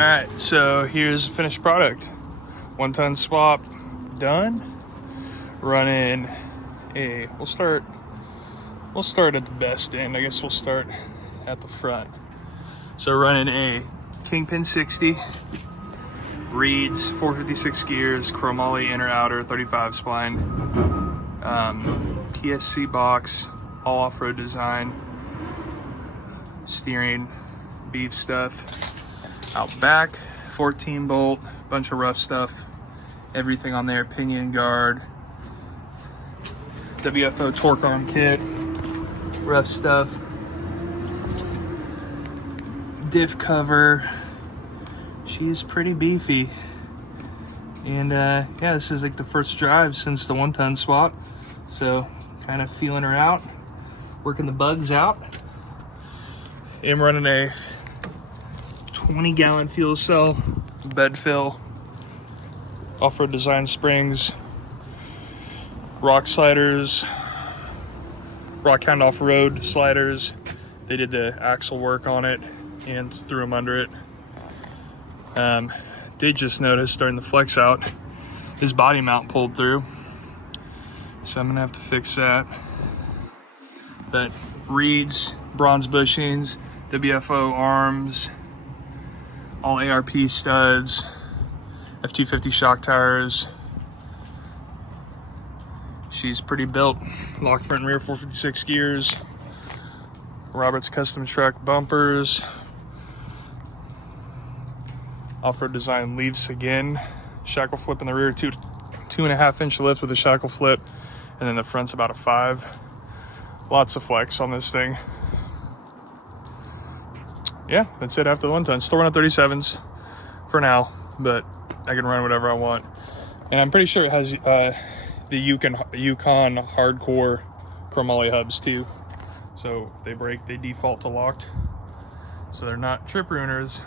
Alright, so here's the finished product. 1 ton swap done. Running a, we'll start at the best end. I guess we'll start at the front. So running a Kingpin 60, Reid's 456 gears, chromo inner outer 35 spline, PSC box, all off-road design, steering, beef stuff. Out back, 14 bolt, bunch of rough stuff, everything on there, pinion guard, WFO torque arm kit, rough stuff, diff cover. She's pretty beefy. And yeah, this is like the first drive since the 1 ton swap. So kind of feeling her out, working the bugs out. I'm running a 20-gallon fuel cell, bed fill, off-road design springs, rock sliders, Rockhound off-road sliders. They did the axle work on it and threw them under it. Did just notice during the flex out, his body mount pulled through. So I'm gonna have to fix that. But Reid's, bronze bushings, WFO arms, all ARP studs, F250 shock tires. She's pretty built. Locked front and rear 456 gears. Robert's custom truck bumpers. Off-road design leaves again. Shackle flip in the rear, 2.5 inch lift with a shackle flip. And then the front's about a 5. Lots of flex on this thing. Yeah, that's it after the 1 ton. Still running 37s for now, but I can run whatever I want. And I'm pretty sure it has the Yukon hardcore chromo hubs too. So if they break, they default to locked. So they're not trip ruiners.